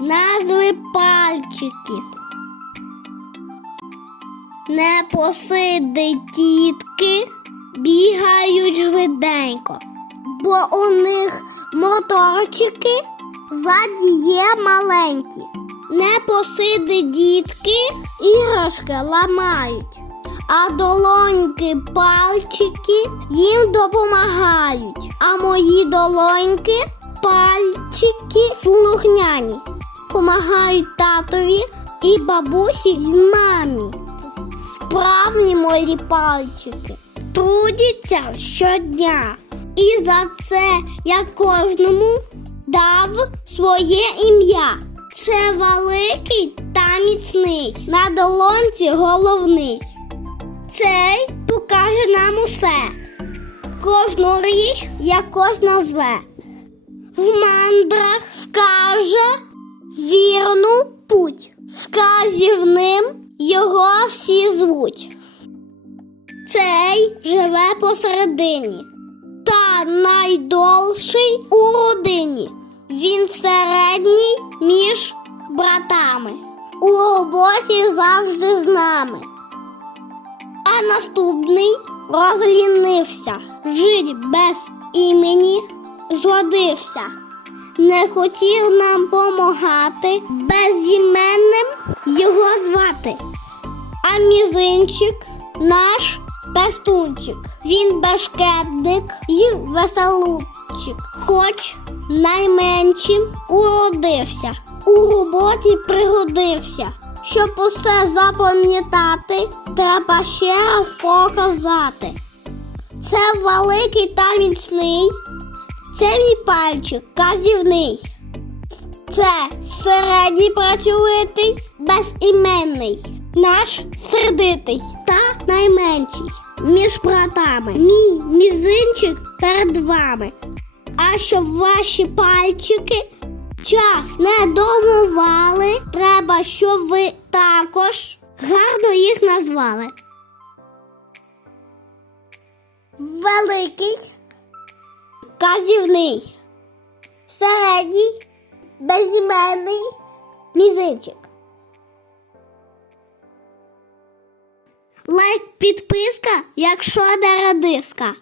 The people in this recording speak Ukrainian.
назви пальчиків. Непосиди тітки бігають швиденько, бо у них моторчики ззаді є маленькі. Непосиди дітки іграшки ламають, а долоньки пальчики їм допомагають. А мої долоньки пальчики слухняні, помагають татові і бабусі і мамі. Справні мої пальчики трудяться щодня. І за це я кожному дав своє ім'я. Це великий та міцний. На долонці головний. Цей покаже нам усе. Кожну річ якось назве. В мандрах скаже Вказівним його всі звуть. Цей живе посередині та найдовший у родині. Він середній між братами. У роботі завжди з нами. А наступний розлінився, жить без імені згодився. Не хотів нам помагати, безіменним його звати. А мізинчик наш пестунчик. Він башкетник і веселунчик, хоч найменшим уродився, у роботі пригодився. Щоб усе запам'ятати, треба ще раз показати. Це великий та міцний, це мій пальчик казівний. Це середній працьовитий, безіменний, наш сердитий та найменший між братами. Мій мізинчик перед вами. А щоб ваші пальчики час не домували, треба, щоб ви також гарно їх назвали. Великий, казівний, середній, безіменний мізинчик. Лайк, підписка, якщо не радиска.